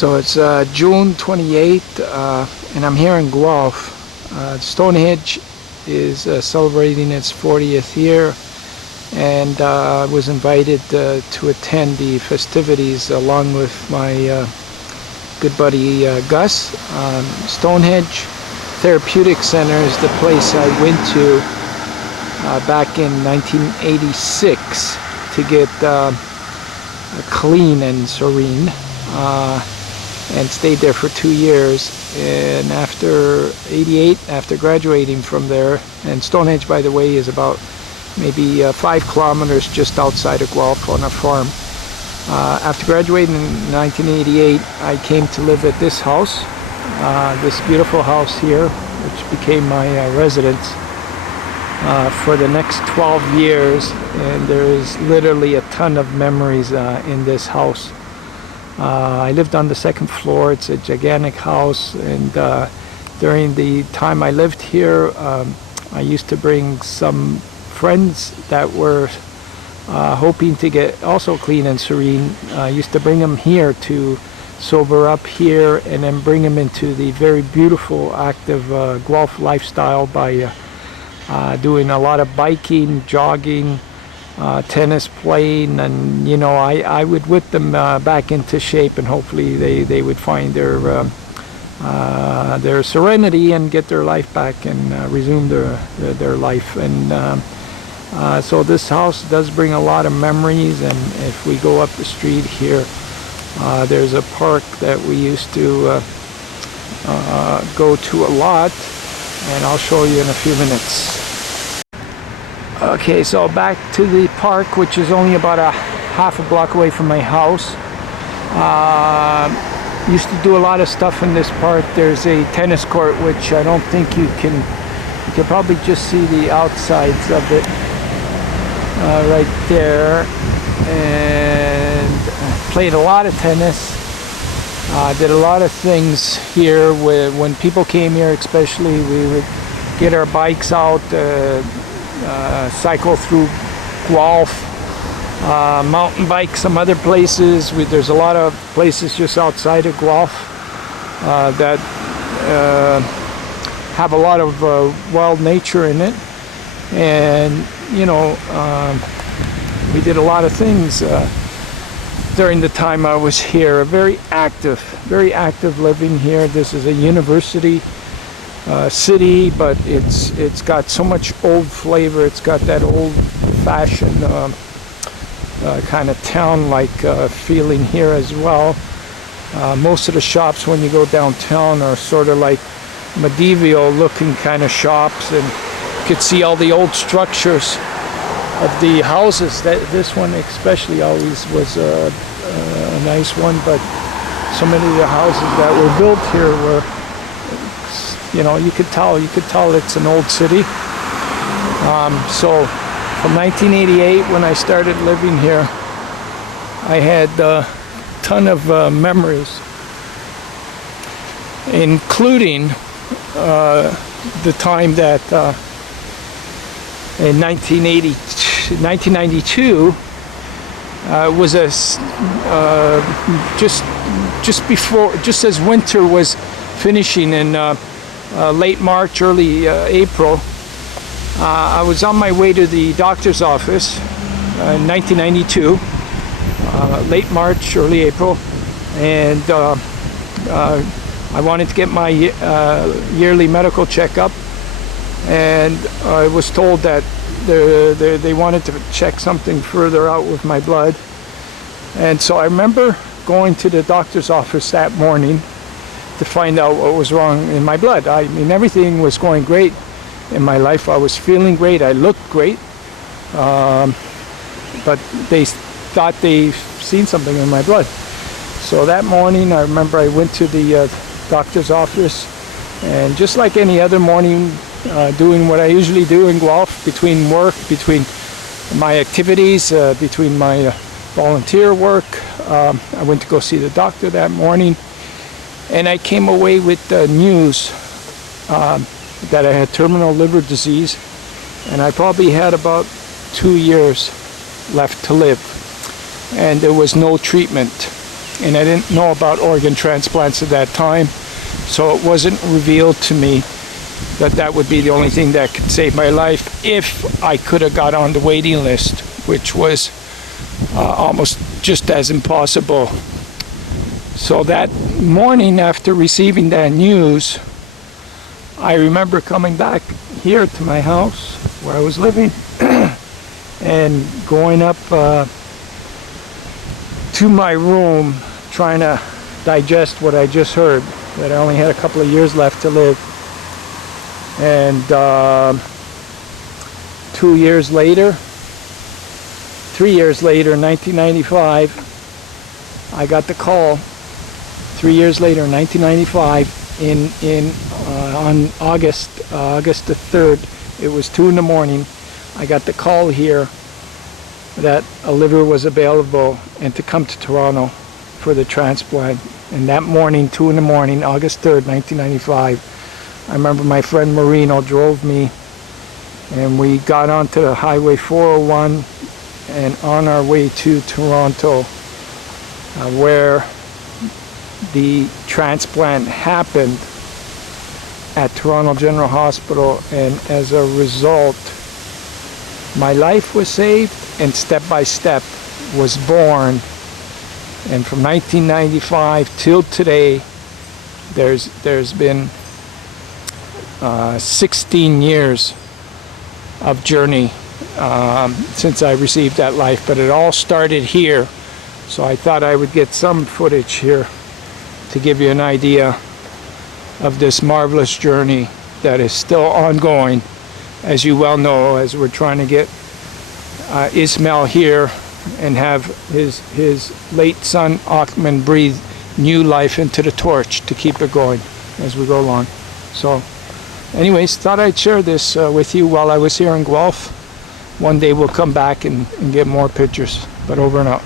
So it's June 28th, and I'm here in Guelph. Stonehenge is celebrating its 40th year, and I was invited to attend the festivities along with my good buddy Gus. Stonehenge Therapeutic Center is the place I went to back in 1986 to get clean and serene. And stayed there for 2 years, and after '88, after graduating from there, and Stonehenge, by the way, is about maybe 5 kilometers just outside of Guelph on a farm. After graduating in 1988, I came to live at this house, this beautiful house here, which became my residence for the next 12 years, and there is literally a ton of memories in this house. I lived on the 2nd floor. It's a gigantic house, and during the time I lived here, I used to bring some friends that were hoping to get also clean and serene. I used to bring them here to sober up here, and then bring them into the very beautiful, active Guelph lifestyle by doing a lot of biking, jogging, tennis playing, and you know, I would whip them back into shape, and hopefully they would find their serenity and get their life back and resume their life. And so this house does bring a lot of memories. And if we go up the street here, there's a park that we used to go to a lot, and I'll show you in a few minutes. Okay, so back to the park, which is only about a half a block away from my house. Used to do a lot of stuff in this park. There's a tennis court, which I don't think you can probably just see the outsides of it right there. And played a lot of tennis. Did a lot of things here. When people came here, especially, we would get our bikes out, cycle through Guelph, mountain bike some other places. There's a lot of places just outside of Guelph that have a lot of wild nature in it, and you know, we did a lot of things during the time I was here. Very active living here. This is a university city, but it's got so much old flavor. It's got that old-fashioned kind of town-like feeling here as well. Most of the shops, when you go downtown, are sort of like medieval-looking kind of shops, and you could see all the old structures of the houses. This one especially always was a nice one, but so many of the houses that were built here were, you know, you could tell it's an old city. So from 1988, when I started living here, I had a ton of memories, including the time that in 1992 was just as winter was finishing in late March, early April. I was on my way to the doctor's office in 1992, late March, early April, and I wanted to get my yearly medical checkup, and I was told that they wanted to check something further out with my blood. And so I remember going to the doctor's office that morning to find out what was wrong in my blood. I mean, everything was going great in my life. I was feeling great. I looked great. But they thought they seen something in my blood. So that morning, I remember I went to the doctor's office, and just like any other morning, doing what I usually do in Guelph, between work, between my activities, between my volunteer work, I went to go see the doctor that morning, and I came away with the news that I had terminal liver disease, and I probably had about 2 years left to live, and there was no treatment. and I didn't know about organ transplants at that time, so it wasn't revealed to me that that would be the only thing that could save my life if I could have got on the waiting list, which was almost just as impossible. So that morning after receiving that news, I remember coming back here to my house where I was living and going up to my room trying to digest what I just heard, that I only had a couple of years left to live. And 3 years later, in 1995, I got the call. 3 years later, in 1995, on August the 3rd, it was 2 in the morning, I got the call here that a liver was available and to come to Toronto for the transplant. And that morning, 2 in the morning, August 3rd, 1995, I remember my friend Marino drove me, and we got onto the Highway 401 and on our way to Toronto, where the transplant happened at Toronto General Hospital, and as a result, my life was saved and step by step was born. And from 1995 till today, there's been 16 years of journey since I received that life, but it all started here. So I thought I would get some footage here to give you an idea of this marvelous journey that is still ongoing, as you well know, as we're trying to get Ismail here and have his late son Ahmed breathe new life into the torch to keep it going as we go along. So anyways, thought I'd share this with you while I was here in Guelph. One day we'll come back and get more pictures, but over and out.